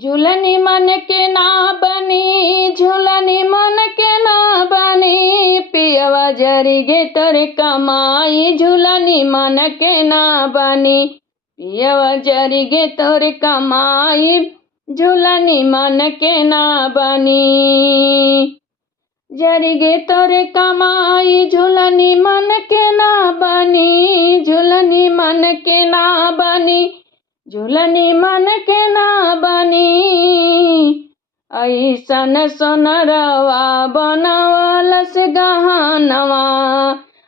झूलनी मन के ना बनी, झूलनी मन के ना बनी, पियवा जरी गे तोर कमाई, झूलनी मन के ना बनी, पियवा जरी गे तोर कमाई, झूलनी मन के ना बनी। जरी गे तोर कमाई, झूलनी मन के ना बनी, झूलनी मन के ना बनी, झूलनी मन के ना बनी। ऐसन सोनरवा बनावलस गहनवा,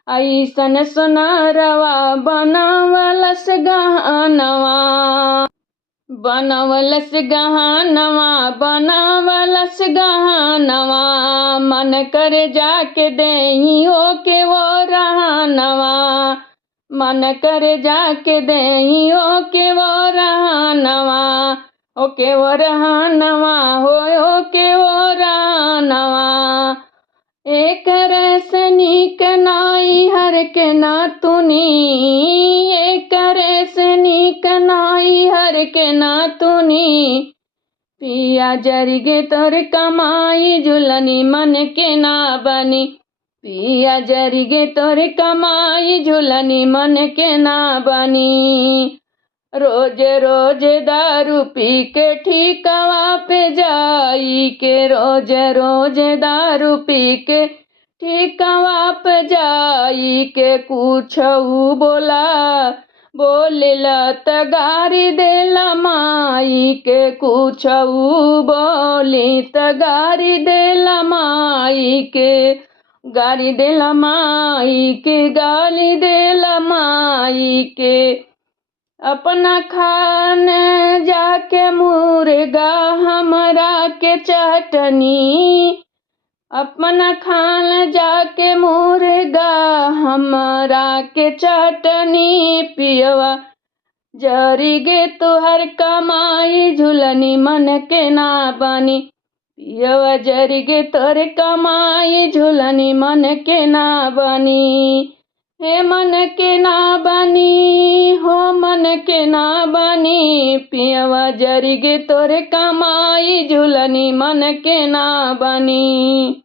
ऐसन सोनरवा बनावलस गहनवा, बनावलस गहनवा, बनावलस गहनवा, मन करे जाके देई ओके वो रहनवा, मन करे जाके देई ओके वो रहनवा, ओके वो रहनवा हो, ओके वो रहनवा। एक से नीक नाई हर के नातुनी, एक से नीक नाई हर के नातुनी, पिया जरी गे तोर कमाई, झूलनी मन के ना बनी, पिया जरी गे तोर कमाई, झूलनी मन के ना बनी। रोज रोज दारू पी के ठीकवा पे जाई के, रोज रोज दारू पी के ठीकवा पे जाई के, कुछऊ बोला बोलेला त गारी देला माई के, कुछऊ बोली त गारी देला माई के, गारी देला माई के, गाली देला माई के। अपना खान जाके मुर्गा हमरा के चटनी, अपना खान जाके मुर्गा हमरा के चटनी, पियवा जरी गे तुहर कमाई, झूलनी मन के ना बनी, पियवा जरी गे तोर कमाई, झूलनी मन के ना बनी। हे मन के ना बनी हो, मन के ना बनी, पियवा जरी गे तोर कमाई, झूलनी मन के ना बनी।